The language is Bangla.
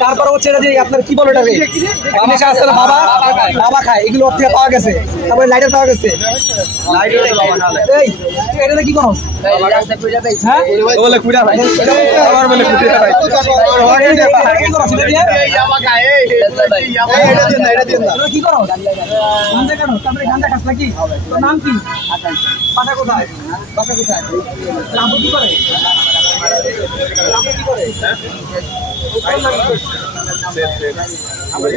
তারপর হচ্ছে আপনার কি বলে বাবা বাবা খায় এগুলো ওর থেকে পাওয়া গেছে। তারপরে লাইটার পাওয়া গেছে। এটা কি করো? কি করো? গান্দা খাস নাকি? তোর নাম কি? বাসা কোথায়? বাসা কোথায়? রামু কি করে? রামু কি করে? আমরা